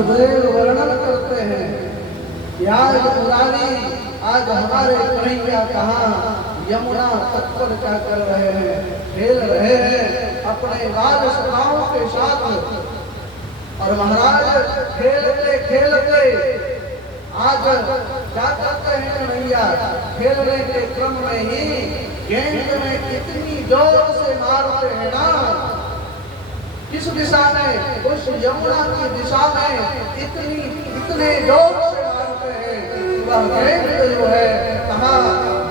सुखदेव वर्णन करते हैं कि आज मुरारी, आज हमारे कन्हैया कहाँ यमुना तट पर क्या कर रहे हैं, खेल रहे हैं अपने बाल सखाओं के साथ। और महाराज खेलते खेलते आज क्या करते हैं कन्हैया, खेलने के क्रम में ही गेंद में इतनी जोर से मारते हैं ना, किस दिशा में, उस यमुना की दिशा में इतने जोर से मारते हैं कि वह गेंद जो है कहाँ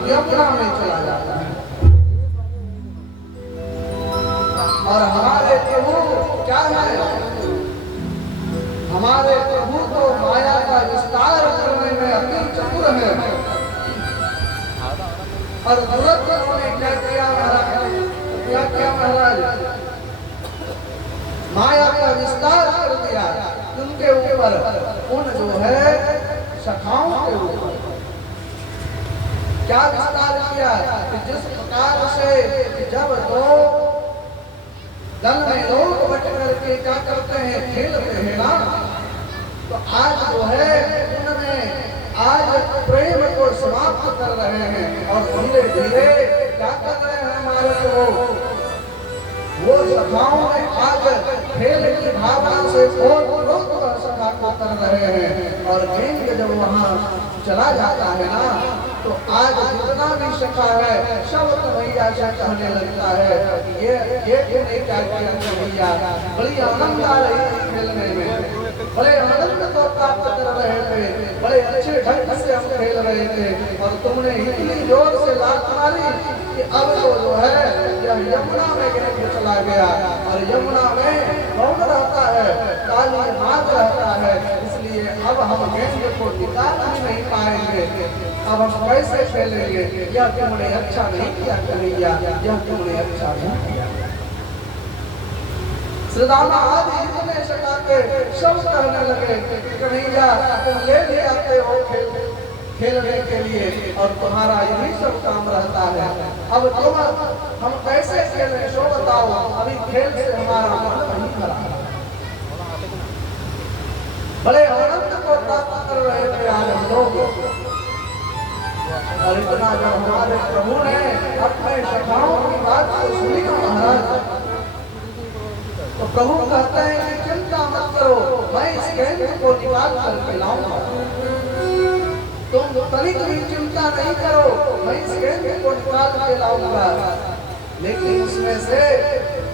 यमुना में चला जाता है। और हमारे प्रभु क्या है, हमारे प्रभु तो माया का विस्तार करने में अति चतुर है। और तुरंत उन्होंने क्या किया महाराज, क्या किया महाराज, माया का विस्तार कर दिया उनके ऊपर, उन जो है सखाओं के ऊपर। क्या विस्तार किया कि जिस प्रकार से जब दो दल में लोग बट करके क्या करते हैं, खेलते हैं ना, तो आज जो है उनमें आज प्रेम को समाप्त कर रहे हैं और धीरे धीरे क्या कर रहे हैं हमारे वो सखाओं में आज खेल की भावना से सखा को कर रहे हैं। और गेंद जब वहाँ चला जाता है ना, तो आज जितना भी सखा है सब कन्हैया से कहने लगता है कि ये तुमने क्या किया कन्हैया, बड़ी आनंद आ रही थी खेलने में, बड़े आनंद को प्राप्त कर रहे थे, बड़े अच्छे ढंग से हम खेल रहे थे, और तुमने इतनी जोर से लात मारी कि अब तो जो है यह यमुना में गेंद चला गया। और यमुना में कौन रहता है, काली नाग रहता है, इसलिए अब हम गेंद को निकाल ही नहीं पाएंगे, अब हम कैसे खेलेंगे, यह तुमने अच्छा नहीं किया कन्हैया, यह तुमने अच्छा नहीं किया। श्रीदामा आदि इतने सका के सब कहने लगे कन्हैया तुम ले ले आते हो खेलने के लिए, और तुम्हारा यही सब काम रहता है, अब तुम हम कैसे खेलें सो बताओ, अभी खेल से हमारा मन नहीं भरा। बड़े आनंद को प्राप्त कर रहे थे आज हम लोग, और इतना जब हमारे प्रभु ने अपने सखाओं की बात को सुनी महाराज, तो प्रभु कहते हैं कि चिंता मत करो, मैं इस गेंद को निकाल कर लाऊंगा, तुम तनिक भी चिंता नहीं करो, मैं इस गेंद को निकाल के लाऊंगा। लेकिन उसमें से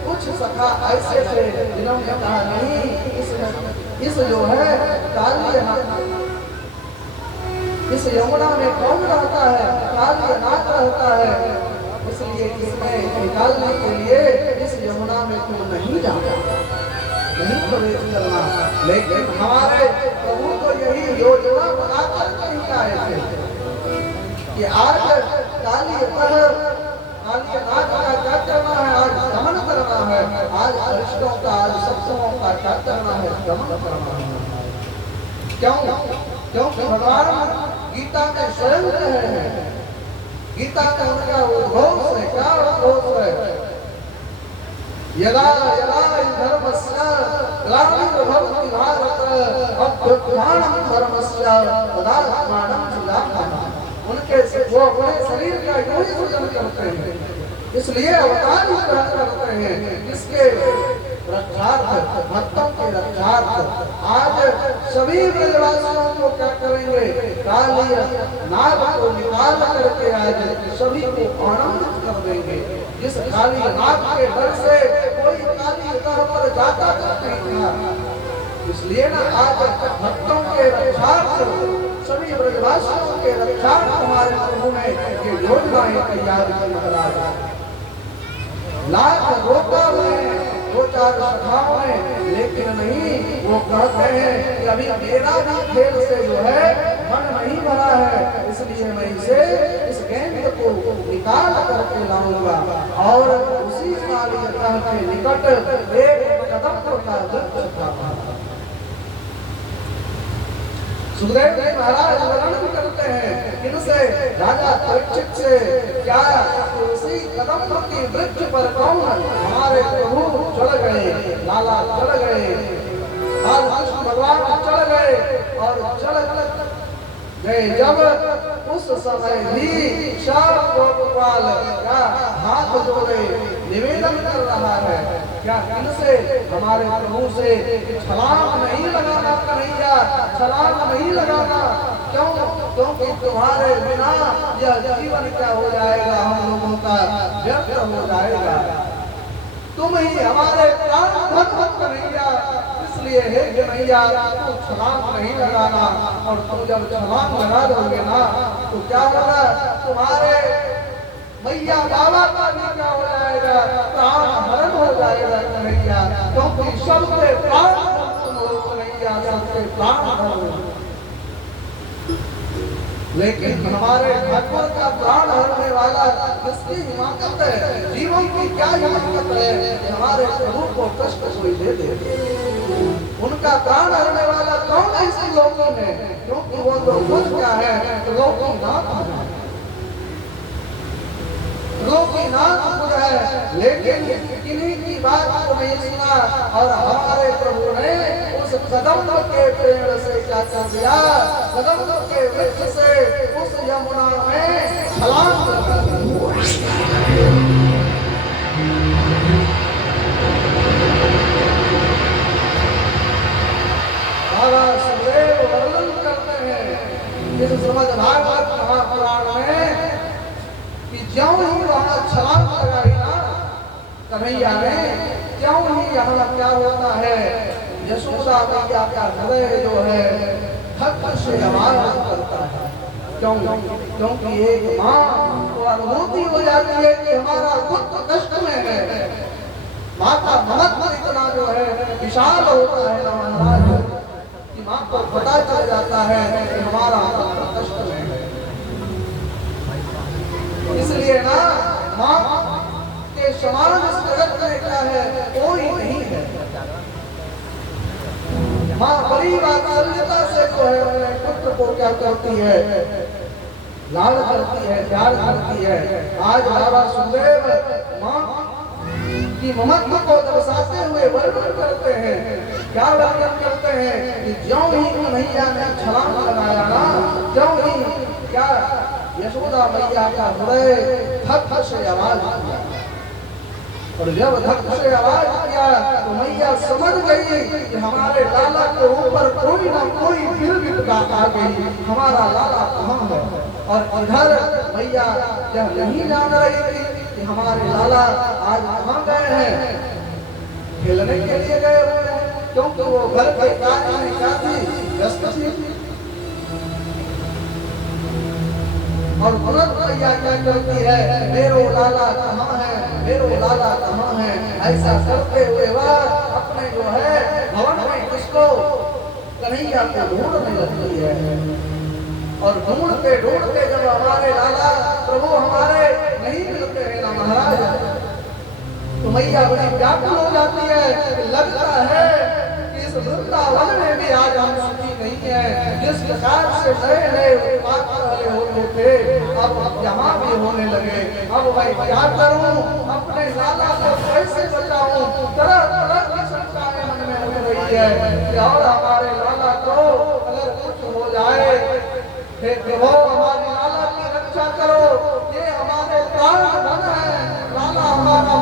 कुछ सखा ऐसे थे जिन्होंने कहा नहीं, इस जो है काली इस यमुना में कौन रहता है, काली नाग रहता है, इसलिए इसमें निकालने के लिए इस यमुना में क्यों नहीं जाना, नहीं प्रवेश करना। लेकिन हमारे प्रभु तो यही योजना बनाकर नहीं आए थे कि आज काली नाग का क्या करना है, आज दमन करना है, आज अरिष्टों का, आज सत्संगों का क्या करना है, दमन करना है। क्योंकि भगवान गीता में स्वयं कहे हैं, गीता का उनका उद्घोष है, क्या उद्घोष है, यदा यदा धर्मस्य ग्लानिर्भवति भारत अभ्युत्थानं धर्मस्य तदात्मानं सुजाताः। उनके वो अपने शरीर का यूं ही सृजन करते हैं, इसलिए अवतार ही करते हैं, इसके रक्षार्थ, भक्तों के रक्षार्थ। आज सभी ब्रजवासियों को क्या करेंगे, काली नाग को निकाल करके आज सभी को आनंदित कर देंगे। जिस काली नाग के डर से कोई काली तह पर जाता नहीं था, इसलिए ना आज भक्तों के रक्षार्थ, सभी ब्रजवासियों के रक्षार्थ हमारे प्रभु ने ये योजनाएं तैयार की महाराज। लाख रोका हुए दो चार सखाओं ने, लेकिन नहीं, वो कहते हैं कि अभी मेरा भी खेल से जो है मन नहीं भरा है, इसलिए मैं इसे इस गेंद को निकाल करके लाऊंगा। और उसी काली तह के निकट एक कदम का वृक्ष था। सुखदेव जी महाराज वर्णन करते हैं इनसे राजा परीक्षित से क्या, उसी कदम की वृक्ष पर कौन हमारे प्रभु चढ़ गए, लाला चढ़ गए, कृष्ण भगवान जब उस समय भी श्याम गोपाल क्या हाथ जोड़े निवेदन कर रहा है, क्या इनसे हमारे प्रभु से छलांग नहीं लगाना कन्हैया, छलांग नहीं लगाना। क्यों? क्योंकि तुम्हारे बिना यह जीवन क्या हो जाएगा, हम लोगों का व्यर्थ हो जाएगा। तुम ही हमारे प्राण धन कन्हैया, इसलिए हे कन्हैया तू छलांग नहीं लगाना। और तुम जब छलांग लगा दोगे ना तो क्या होगा, तुम्हारे मैया बाबा का भी क्या हो जाएगा, प्राण हरण हो जाएगा कन्हैया। क्योंकि सबके प्राण तुम हो कन्हैया, सबके प्राण हरण। लेकिन हमारे ठाकुर का प्राण हरने वाला किसकी हिमाकत है, जीवन की क्या हिमाकत है, हमारे प्रभु को कष्ट कोई दे दे। उनका प्राण हरने वाला कौन है इस लोक में? क्योंकि वो लोग खुद क्या है, लोकीनाथ है, लोकीनाथ खुद है। लेकिन किन्हीं की बात को नहीं सुना और हमारे प्रभु ने उस कदम के पेड़ से क्या कर दिया, कदम के वृक्ष से उस यमुना में छलांग लगा दी। बाबा सुखदेव वर्णन करते हैं इस श्रीमद् भागवत महापुराण में कि ज्यों ही वहां छलांग लगाई ना कन्हैया ने, ज्यों ही यहाँ क्या होता है, यशोदा मैया का हृदय जो है धक से आवाज करता है। क्यों? क्योंकि एक माँ को अनुभूति हो जाती है कि हमारा पुत्र कष्ट में है। माँ का महत्व इतना जो है विशाल होता है ना महाराज, कि माँ को पता चल जाता है कि हमारा पुत्र कष्ट में है। इसलिए ना माँ के समान इस जगत में क्या है, कोई नहीं है। माँ बड़ी वात्सल्यता से जो है अपने पुत्र को क्या करती है, लाड करती है, प्यार करती है। आज बाबा सुखदेव माँ की ममत्व को दर्शाते हुए वर्णन करते हैं। क्या वर्णन करते हैं कि ज्यों ही कन्हैया ने छलांग लगाया ना, ज्यों ही क्या यशोदा मैया का हृदय धक से आवाज किया। और जब धक से आवाज किया तो मैया समझ गई कि हमारे लाला के ऊपर कोई ना कोई विपदा आ गई, हमारा लाला कहाँ है। और इधर मैया यह नहीं जान रही थी कि हमारे लाला आज कहाँ गए हैं, खेलने के लिए गए हुए हैं, क्योंकि वो घर के कार्य में क्या थी, व्यस्त थी। और तुरंत मैया क्या करती है, मेरो लाला कहाँ है, मेरो लाला कहाँ है, ऐसा करते हुए वह अपने जो है भवन में किसको, कन्हैया को ढूंढने लगती है। और ढूंढते जब हमारे लाला प्रभु हमारे नहीं मिलते हैं ना महाराज, तो मैया बड़ी व्याकुल हो जाती है। लगता है कि इस वृंदावन में भी आज हम सुखी नहीं है। जिस प्रकार से नए नए पहले होते थे, अब यहाँ भी होने लगे। अब मैं क्या करूं, अपने लाला को कैसे बचाऊं, तरह तरह की शंकाएं मन में हो रही है कि और हमारे लाला को अगर कुछ हो जाए, प्रभु हमारे लाला की रक्षा करो, ये हमारे प्राण धन है, लाला हमारा